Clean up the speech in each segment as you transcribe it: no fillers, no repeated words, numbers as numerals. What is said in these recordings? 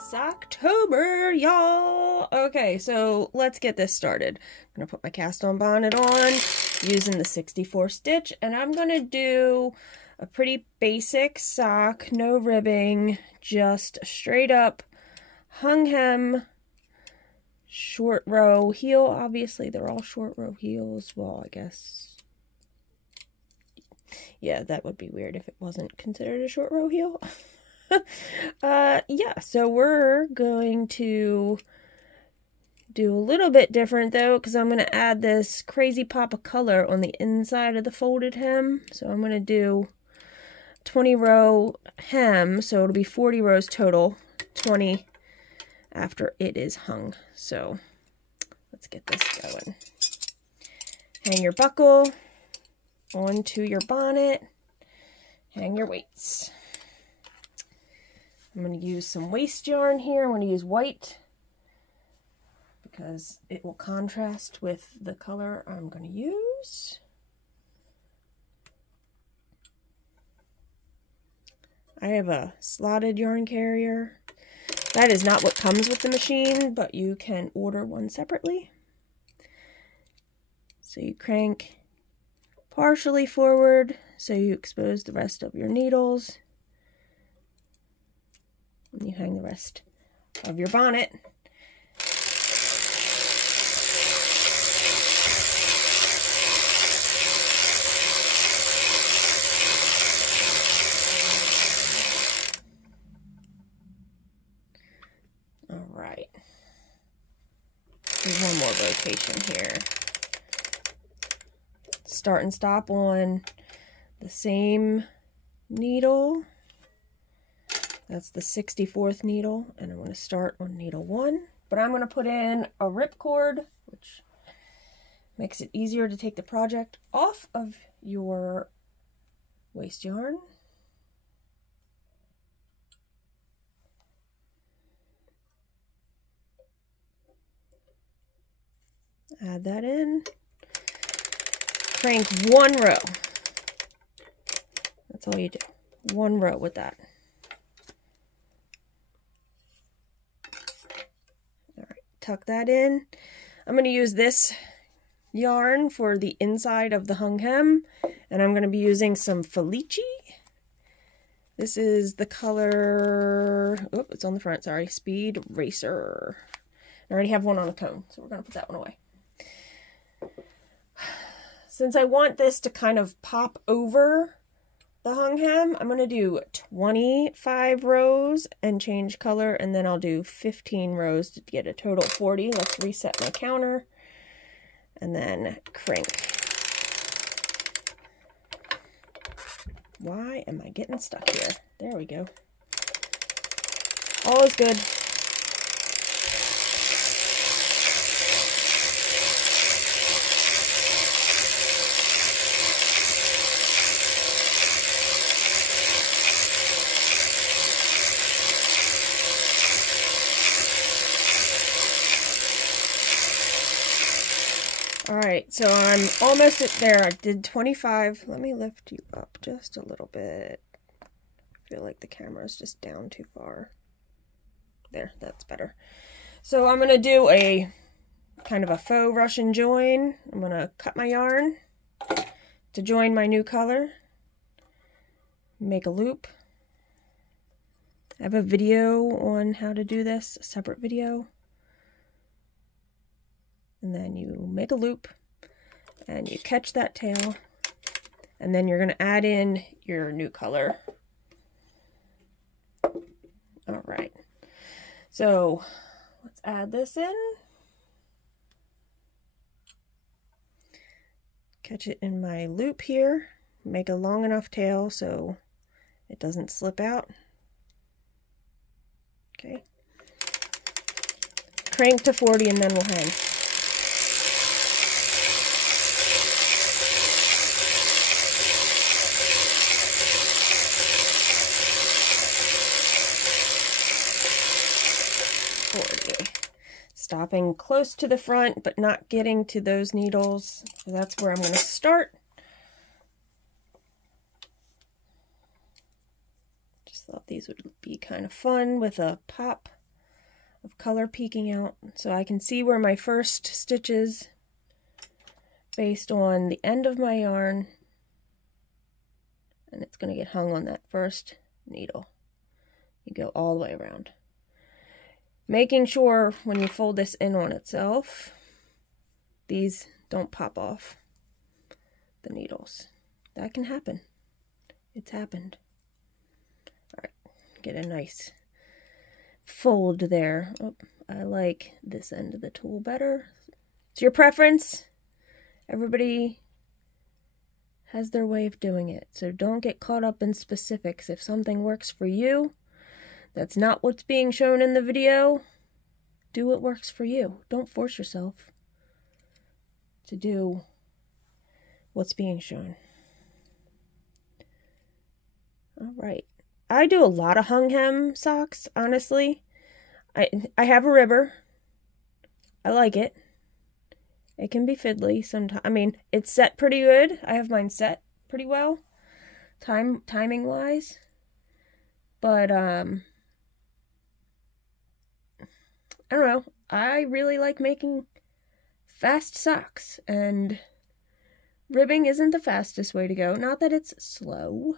Socktober, y'all! Okay, so let's get this started. I'm going to put my cast on bonnet on using the 64 stitch, and I'm going to do a pretty basic sock, no ribbing, just straight up hung hem, short row heel. Obviously, they're all short row heels. Well, I guess, yeah, that would be weird if it wasn't considered a short row heel. Yeah, so we're going to do a little bit different though, because I'm going to add this crazy pop of color on the inside of the folded hem. So I'm going to do 20 row hem, so it'll be 40 rows total, 20 after it is hung. So let's get this going. Hang your buckle onto your bonnet, hang your weights. I'm going to use some waste yarn here. I'm going to use white because it will contrast with the color I'm going to use. I have a slotted yarn carrier. That is not what comes with the machine, but you can order one separately. So you crank partially forward so you expose the rest of your needles. And you hang the rest of your bonnet. All right. There's one more rotation here. Start and stop on the same needle. That's the 64th needle, and I'm going to start on needle 1, but I'm going to put in a ripcord, which makes it easier to take the project off of your waste yarn. Add that in. Crank one row. That's all you do. One row with that. Tuck that in. I'm going to use this yarn for the inside of the hung hem, and I'm going to be using some Felici. This is the color, oh, it's on the front, sorry, Speed Racer. I already have one on a cone, so we're going to put that one away. Since I want this to kind of pop over the hung hem, I'm going to do 25 rows and change color, and then I'll do 15 rows to get a total of 40. Let's reset my counter, and then crank. Why am I getting stuck here? There we go. All is good. Alright, so I'm almost there. I did 25. Let me lift you up just a little bit. I feel like the camera's just down too far. There, that's better. So I'm going to do a kind of a faux Russian join. I'm going to cut my yarn to join my new color. Make a loop. I have a video on how to do this, a separate video. And then you make a loop and you catch that tail, and then you're going to add in your new color. All right, so let's add this in. Catch it in my loop here, make a long enough tail so it doesn't slip out. Okay, crank to 40 and then we'll hang. Stopping close to the front, but not getting to those needles. So that's where I'm going to start. Just thought these would be kind of fun with a pop of color peeking out, so I can see where my first stitch is based on the end of my yarn, and it's going to get hung on that first needle. You go all the way around, making sure when you fold this in on itself, these don't pop off the needles. That can happen. It's happened. All right, get a nice fold there. Oh, I like this end of the tool better. It's your preference. Everybody has their way of doing it, so don't get caught up in specifics. If something works for you, that's not what's being shown in the video, do what works for you. Don't force yourself to do what's being shown. All right. I do a lot of hung hem socks, honestly. I have a ribber. I like it. It can be fiddly sometimes. I mean, it's set pretty good. I have mine set pretty well, timing wise. But I don't know. I really like making fast socks, and ribbing isn't the fastest way to go. Not that it's slow,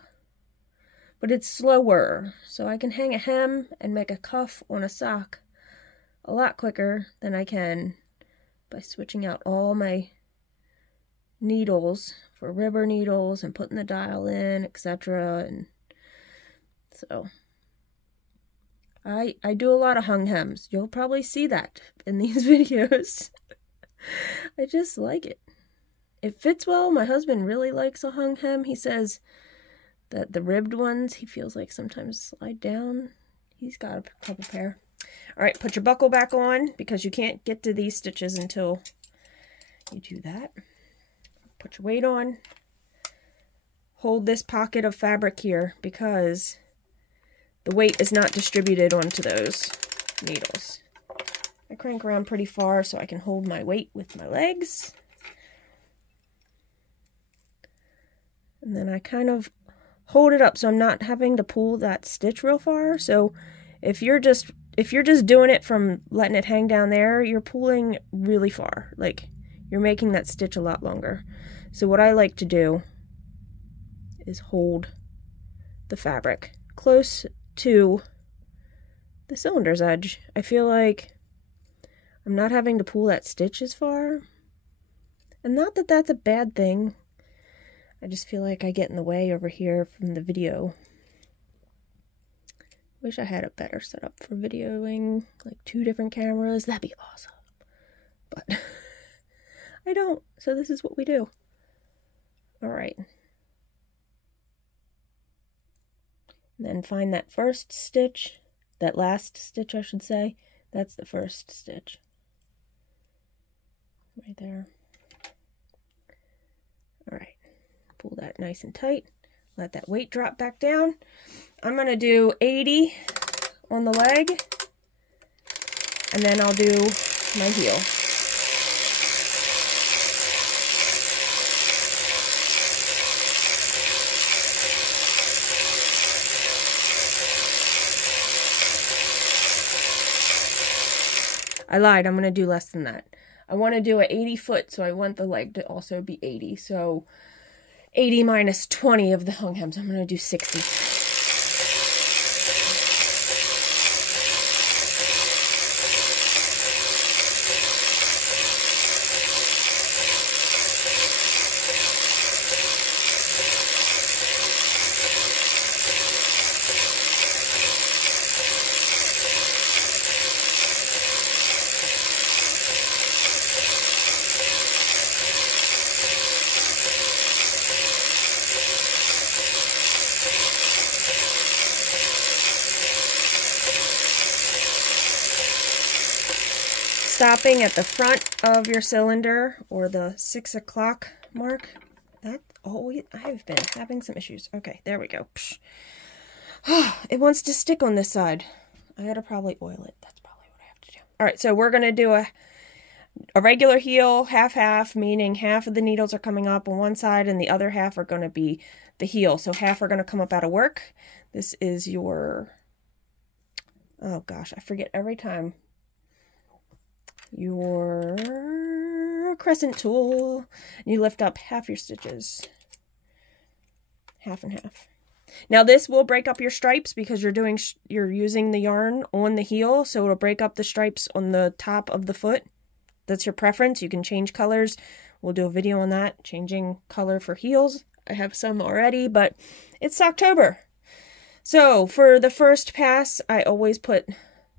but it's slower. So I can hang a hem and make a cuff on a sock a lot quicker than I can by switching out all my needles for ribber needles and putting the dial in, etc. And so I do a lot of hung hems. You'll probably see that in these videos. I just like it. It fits well. My husband really likes a hung hem. He says that the ribbed ones, he feels like sometimes slide down. He's got a couple pair. All right, put your buckle back on because you can't get to these stitches until you do that. Put your weight on. Hold this pocket of fabric here because the weight is not distributed onto those needles. I crank around pretty far so I can hold my weight with my legs. And then I kind of hold it up so I'm not having to pull that stitch real far. So if you're just doing it from letting it hang down there, you're pulling really far. Like, you're making that stitch a lot longer. So what I like to do is hold the fabric close to the cylinder's edge. I feel like I'm not having to pull that stitch as far. And not that that's a bad thing. I just feel like I get in the way over here from the video. Wish I had a better setup for videoing, like 2 different cameras. That'd be awesome. But I don't, so this is what we do. All right. And then find that first stitch, that last stitch I should say. That's the first stitch. Right there. All right. Pull that nice and tight. Let that weight drop back down. I'm going to do 80 on the leg, and then I'll do my heel. I lied, I'm going to do less than that. I want to do an 80 foot, so I want the leg to also be 80. So 80 minus 20 of the hung hems. I'm going to do 60. Stopping at the front of your cylinder or the 6 o'clock mark. That always, I've been having some issues. Okay, there we go. It wants to stick on this side. I gotta probably oil it. That's probably what I have to do. All right, so we're gonna do a regular heel, half-half, meaning half of the needles are coming up on one side and the other half are gonna be the heel. So half are gonna come up out of work. This is your, oh gosh, I forget every time. your crescent tool, and you lift up half your stitches. Half and half. Now this will break up your stripes because you're using the yarn on the heel, so it'll break up the stripes on the top of the foot. That's your preference. You can change colors. We'll do a video on that, changing color for heels. I have some already, but it's Socktober. So for the first pass, I always put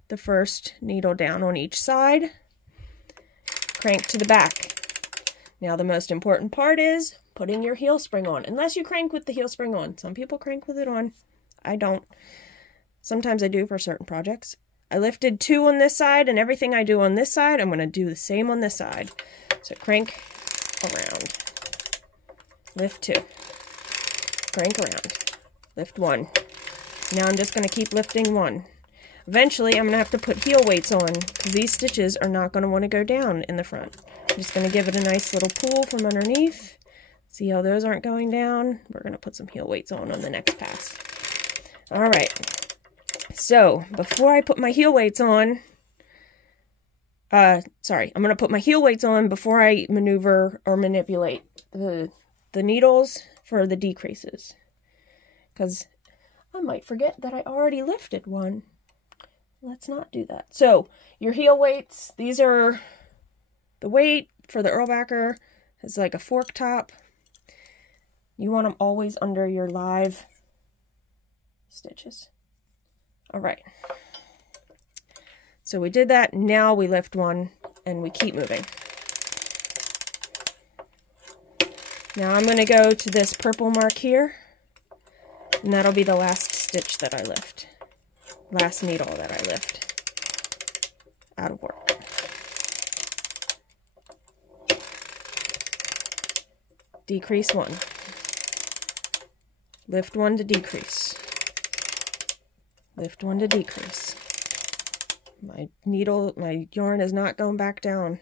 the first needle down on each side, crank to the back. Now the most important part is putting your heel spring on, unless you crank with the heel spring on. Some people crank with it on. I don't. Sometimes I do for certain projects. I lifted 2 on this side, and everything I do on this side, I'm going to do the same on this side. So crank around. Lift 2. Crank around. Lift 1. Now I'm just going to keep lifting 1. Eventually, I'm going to have to put heel weights on, because these stitches are not going to want to go down in the front. I'm just going to give it a nice little pull from underneath. See how those aren't going down? We're going to put some heel weights on the next pass. All right. So, before I put my heel weights on, I'm going to put my heel weights on before I maneuver or manipulate the needles for the decreases. Because I might forget that I already lifted one. Let's not do that. So, your heel weights, these are the weight for the Erlbacher. It's like a fork top. You want them always under your live stitches. All right. So we did that. Now we lift 1 and we keep moving. Now I'm going to go to this purple mark here, and that'll be the last stitch that I lift. Last needle that I lift out of work. Decrease 1. Lift 1 to decrease. Lift 1 to decrease. My yarn is not going back down.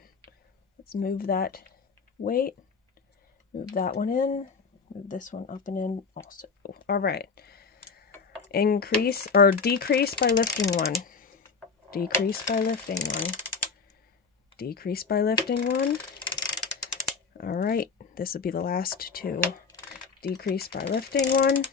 Let's move that weight. Move that one in. Move this one up and in also. All right. Increase or decrease by lifting 1. Decrease by lifting 1. Decrease by lifting 1. All right. This will be the last 2. Decrease by lifting 1. I'm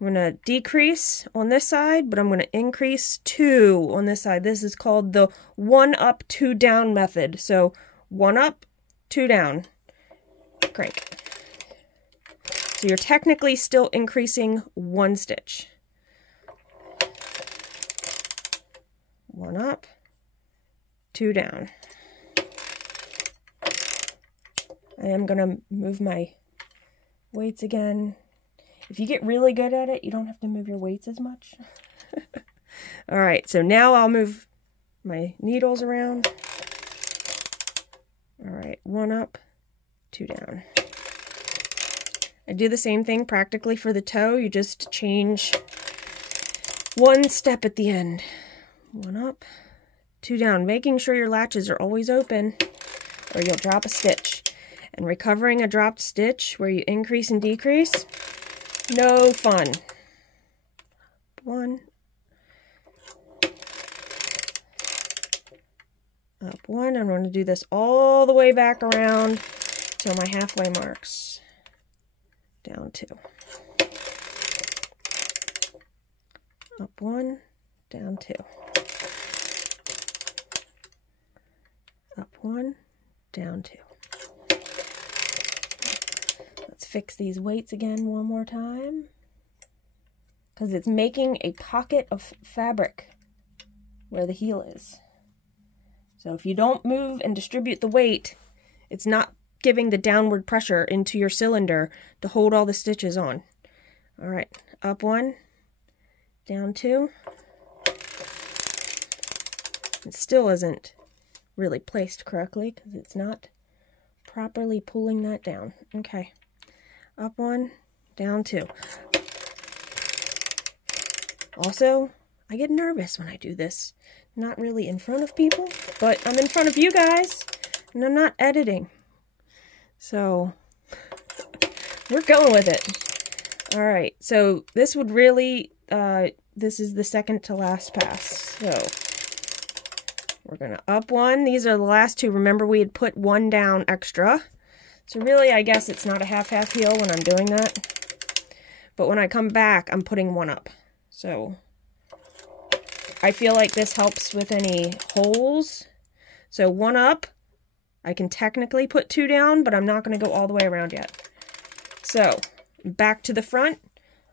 going to decrease on this side, but I'm going to increase 2 on this side. This is called the 1 up, 2 down method. So 1 up, 2 down. Crank. So you're technically still increasing 1 stitch. 1 up, 2 down. I am going to move my weights again. If you get really good at it, you don't have to move your weights as much. All right, so now I'll move my needles around. All right, 1 up, 2 down. I do the same thing practically for the toe. You just change 1 step at the end. 1 up, 2 down, making sure your latches are always open or you'll drop a stitch. And recovering a dropped stitch where you increase and decrease, no fun. 1. Up 1. I'm going to do this all the way back around till my halfway marks. Down 2. Up 1, down 2. Up 1, down 2. Let's fix these weights again one more time, because it's making a pocket of fabric where the heel is. So if you don't move and distribute the weight, it's not giving the downward pressure into your cylinder to hold all the stitches on. All right, up 1, down 2. It still isn't really placed correctly because it's not properly pulling that down. Okay, up 1, down 2. Also, I get nervous when I do this. Not really in front of people, but I'm in front of you guys, and I'm not editing. So, we're going with it. All right, so this would really, this is the second to last pass. So, We're going to up one. These are the last two. Remember, we had put one down extra. So really, I guess it's not a half-half heel when I'm doing that. But when I come back, I'm putting one up. So I feel like this helps with any holes. So one up. I can technically put two down, but I'm not going to go all the way around yet. So back to the front.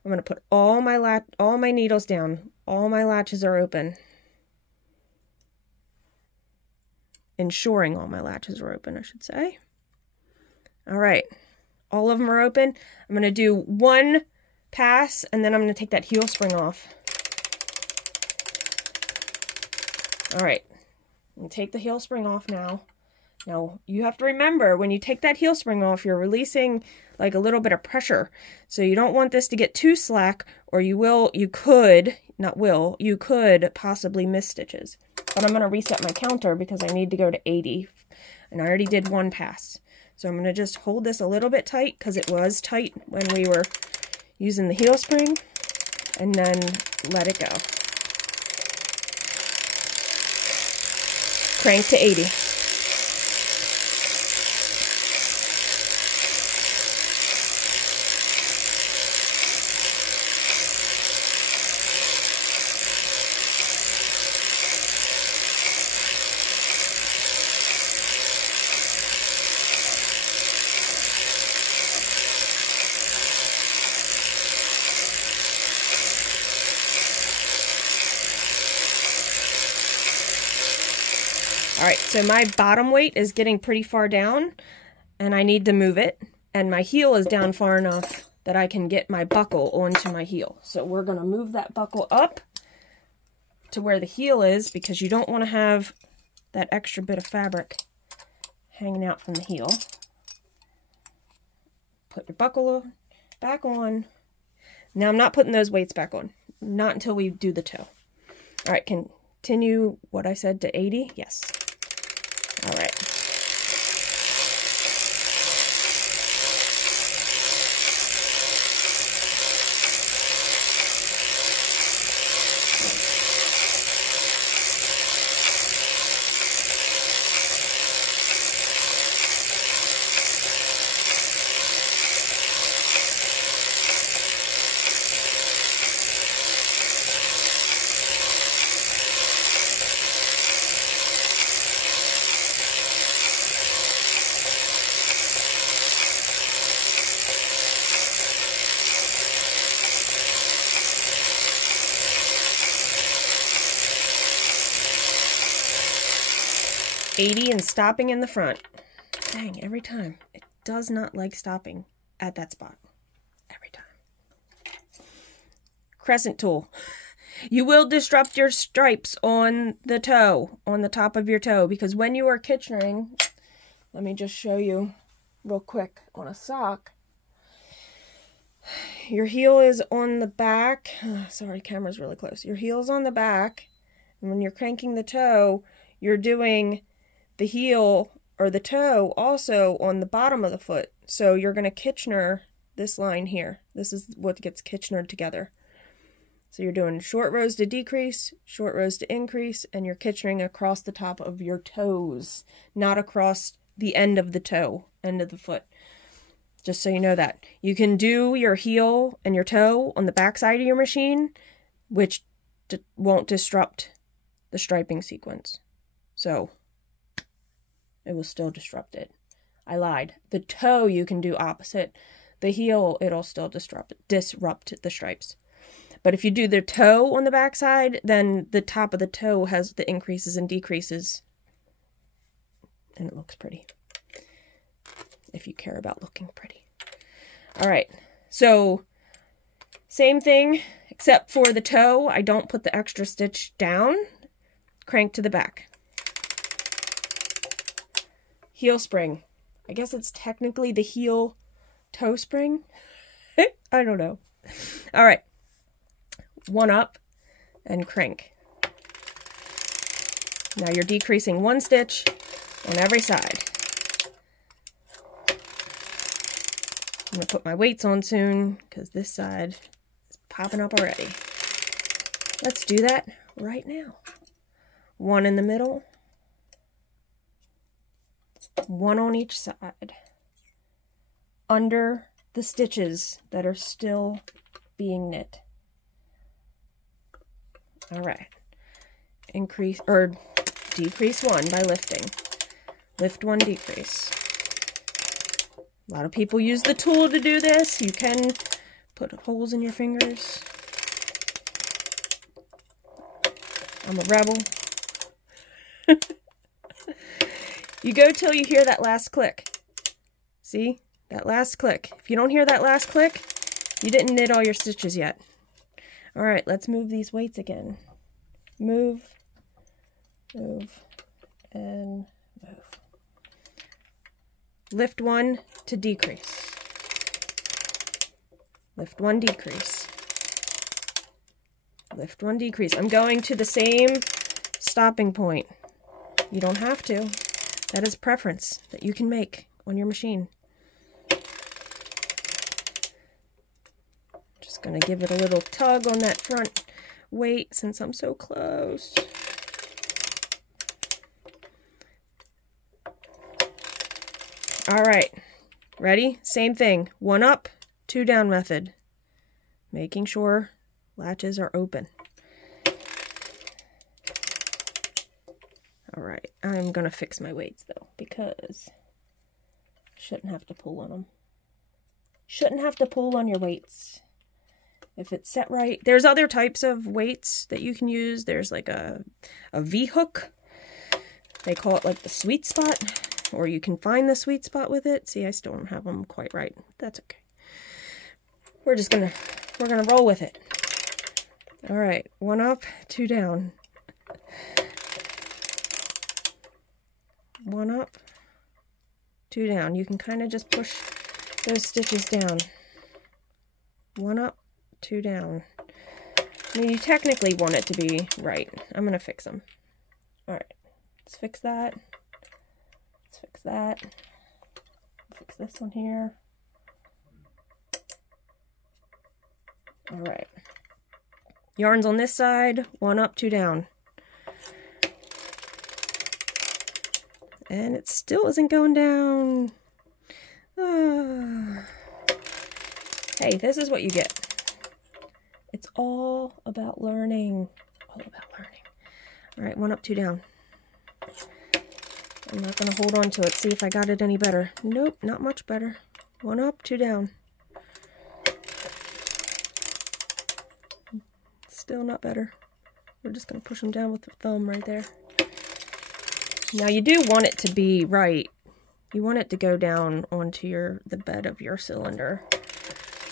I'm going to put all my needles down. All my latches are open. Ensuring all my latches are open, I should say. All right. All of them are open. I'm going to do one pass, and then I'm going to take that heel spring off. All right. I'm going to take the heel spring off now. Now, you have to remember, when you take that heel spring off, you're releasing like a little bit of pressure. So you don't want this to get too slack, or you could possibly miss stitches. But I'm going to reset my counter because I need to go to 80. And I already did one pass. So I'm going to just hold this a little bit tight because it was tight when we were using the heel spring. And then let it go. Crank to 80. Alright, so my bottom weight is getting pretty far down, and I need to move it, and my heel is down far enough that I can get my buckle onto my heel. So we're going to move that buckle up to where the heel is, because you don't want to have that extra bit of fabric hanging out from the heel. Put your buckle back on. Now I'm not putting those weights back on, not until we do the toe. Alright, continue what I said to 80? Yes. All right. And stopping in the front. Dang, every time. It does not like stopping at that spot. Every time. Crescent tool. You will disrupt your stripes on the toe, on the top of your toe, because when you are kitchening, let me just show you real quick on a sock. Your heel is on the back. Sorry, camera's really close. Your heel's on the back, and when you're cranking the toe, you're doing the heel or the toe also on the bottom of the foot. So you're going to Kitchener this line here. This is what gets Kitchenered together. So you're doing short rows to decrease, short rows to increase, and you're Kitchenering across the top of your toes, not across the end of the toe, end of the foot. Just so you know that. You can do your heel and your toe on the back side of your machine, which won't disrupt the striping sequence. So it will still disrupt it. I lied. The toe you can do opposite. The heel, it'll still disrupt the stripes. But if you do the toe on the back side, then the top of the toe has the increases and decreases. And it looks pretty. If you care about looking pretty. Alright, so same thing, except for the toe, I don't put the extra stitch down. Crank to the back. Heel spring. I guess it's technically the heel toe spring. I don't know. Alright. One up and crank. Now you're decreasing one stitch on every side. I'm going to put my weights on soon because this side is popping up already. Let's do that right now. One in the middle, one on each side, under the stitches that are still being knit. All right, increase or decrease one by lifting. Lift one, decrease. A lot of people use the tool to do this. You can put holes in your fingers. I'm a rebel. You go till you hear that last click. See? That last click. If you don't hear that last click, you didn't knit all your stitches yet. Alright, let's move these weights again. Move, move, and move. Lift one to decrease. Lift one, decrease. Lift one, decrease. I'm going to the same stopping point. You don't have to. That is preference that you can make on your machine. Just going to give it a little tug on that front weight since I'm so close. All right, ready? Same thing. One up, two down method. Making sure latches are open. All right, I'm gonna fix my weights though, because I shouldn't have to pull on them. Shouldn't have to pull on your weights. If it's set right, there's other types of weights that you can use. There's like a V-hook. They call it like the sweet spot, or you can find the sweet spot with it. See, I still don't have them quite right. That's okay. We're gonna roll with it. All right, one up, two down. One up, two down. You can kind of just push those stitches down. One up, two down. I mean, you technically want it to be right. I'm going to fix them. All right, let's fix that. Let's fix that. Fix this one here. All right. Yarns on this side, one up, two down. And it still isn't going down. Hey, this is what you get. It's all about learning. All about learning. All right, one up, two down. I'm not going to hold on to it. See if I got it any better. Nope, not much better. One up, two down. Still not better. We're just going to push them down with the thumb right there. Now you do want it to be right. You want it to go down onto the bed of your cylinder.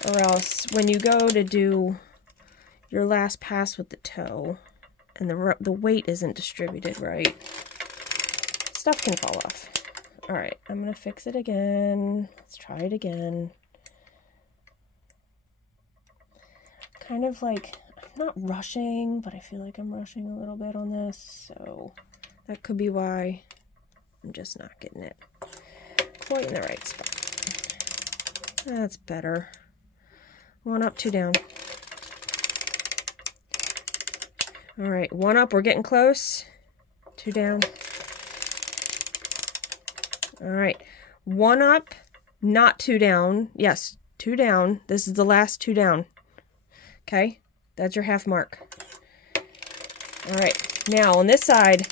Or else when you go to do your last pass with the toe and the weight isn't distributed right, stuff can fall off. Alright, I'm going to fix it again. Let's try it again. Kind of like, I'm not rushing, but I feel like I'm rushing a little bit on this, so that could be why I'm just not getting it quite in the right spot. That's better. One up, two down. All right, one up, we're getting close. Two down. All right, one up, not two down. Yes, two down. This is the last two down. Okay, that's your half mark. All right, now on this side,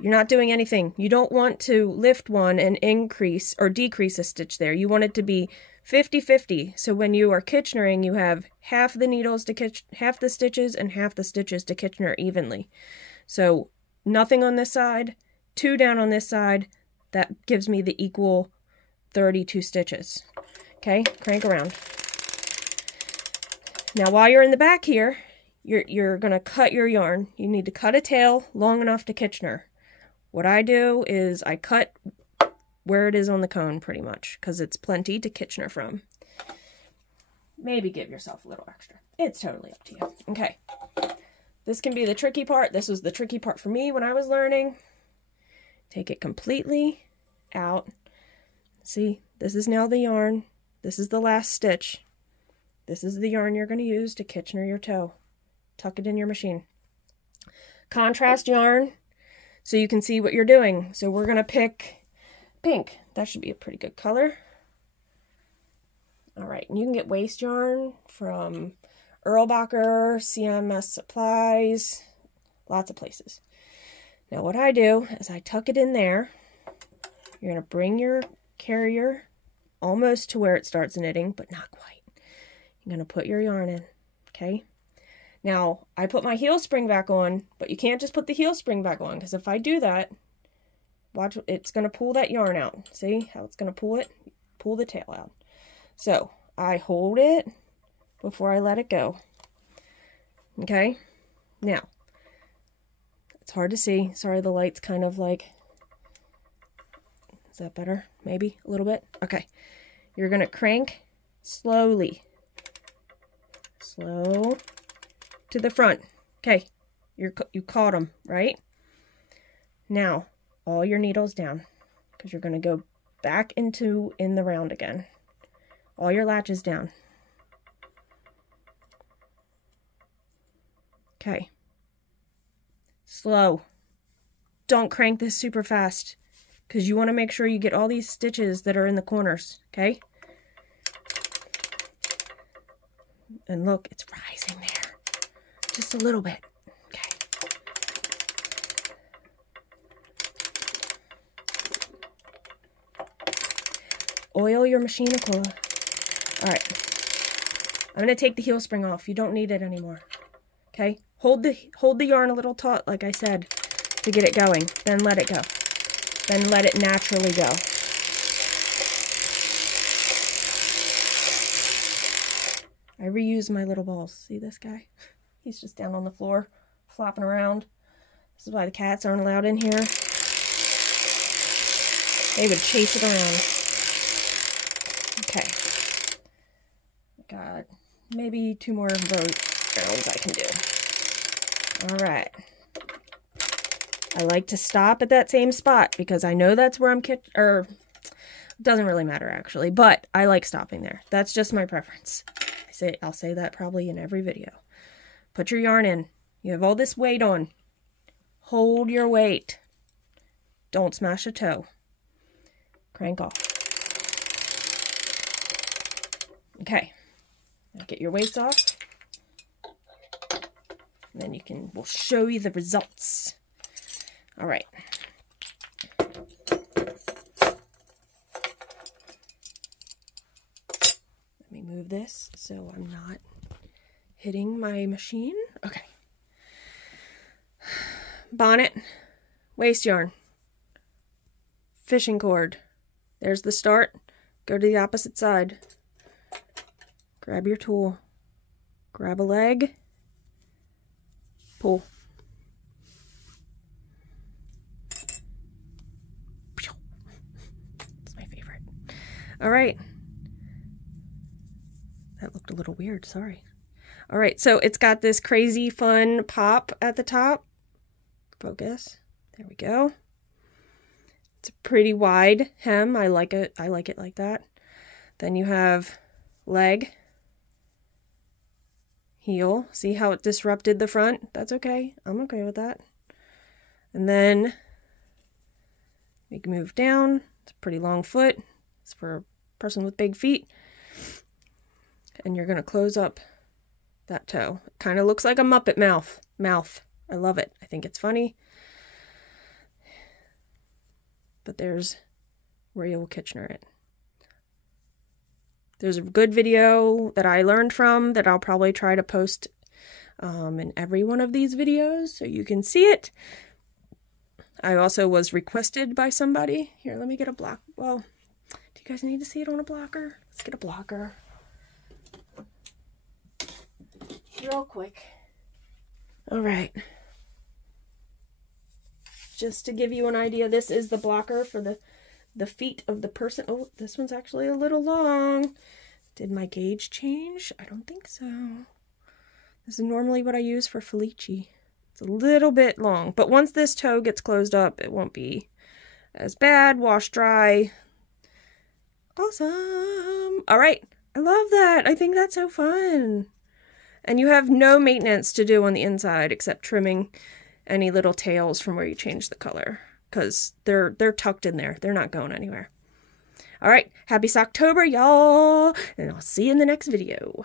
you're not doing anything. You don't want to lift one and increase or decrease a stitch there. You want it to be 50-50. So when you are Kitchenering, you have half the needles to half the stitches and half the stitches to Kitchener evenly. So nothing on this side, two down on this side. That gives me the equal 32 stitches. Okay, crank around. Now while you're in the back here, you're going to cut your yarn. You need to cut a tail long enough to Kitchener. What I do is I cut where it is on the cone pretty much, because it's plenty to Kitchener from. Maybe give yourself a little extra. It's totally up to you. Okay. This can be the tricky part. This was the tricky part for me when I was learning. Take it completely out. See, this is now the yarn. This is the last stitch. This is the yarn you're going to use to Kitchener your toe. Tuck it in your machine. Contrast yarn so you can see what you're doing. So we're going to pick pink. That should be a pretty good color. All right, and you can get waste yarn from Erlbacher, CMS Supplies, lots of places. Now what I do is I tuck it in there. You're going to bring your carrier almost to where it starts knitting, but not quite. You're going to put your yarn in, okay? Now, I put my heel spring back on, but you can't just put the heel spring back on, because if I do that, watch, it's going to pull that yarn out. See how it's going to pull it? Pull the tail out. So, I hold it before I let it go. Okay? Now, it's hard to see. Sorry, the light's kind of like... Is that better? Maybe a little bit? Okay. You're going to crank slowly. Slow to the front. Okay. You caught them, right? Now, all your needles down, because you're going to go back in the round again. All your latches down. Okay. Slow. Don't crank this super fast, because you want to make sure you get all these stitches that are in the corners, okay? And look, it's rising there. Just a little bit. Okay. Oil your machine coil. Alright. I'm going to take the heel spring off. You don't need it anymore. Okay? Hold the yarn a little taut, like I said, to get it going. Then let it go. Then let it naturally go. I reuse my little balls. See this guy? He's just down on the floor, flopping around. This is why the cats aren't allowed in here. They would chase it around. Okay. Got maybe 2 more of those rounds I can do. Alright. I like to stop at that same spot because I know that's where I'm it doesn't really matter actually, but I like stopping there. That's just my preference. I'll say that probably in every video. Put your yarn in. You have all this weight on. Hold your weight. Don't smash a toe. Crank off. Okay. Now get your weights off. And then we'll show you the results. All right. Let me move this so I'm not hitting my machine. Okay. Bonnet, waste yarn, fishing cord. There's the start. Go to the opposite side. Grab your tool. Grab a leg. Pull. It's my favorite. All right. That looked a little weird, sorry. All right, so it's got this crazy fun pop at the top. Focus. There we go. It's a pretty wide hem. I like it. I like it like that. Then you have leg, heel. See how it disrupted the front? That's okay. I'm okay with that. And then we can move down. It's a pretty long foot. It's for a person with big feet. And you're going to close up that toe. It kind of looks like a Muppet mouth. I love it. I think it's funny. But there's where you'll Kitchener it. There's a good video that I learned from that I'll probably try to post in every one of these videos so you can see it. I also was requested by somebody. Here, let me get a block. Well, do you guys need to see it on a blocker? Let's get a blocker. Real quick. All right. Just to give you an idea, this is the blocker for the feet of the person. Oh, this one's actually a little long. Did my gauge change? I don't think so. This is normally what I use for Felici. It's a little bit long, but once this toe gets closed up, it won't be as bad. Wash dry. Awesome. All right. I love that. I think that's so fun. And you have no maintenance to do on the inside except trimming any little tails from where you change the color. because they're tucked in there. They're not going anywhere. All right, happy Socktober, y'all, and I'll see you in the next video.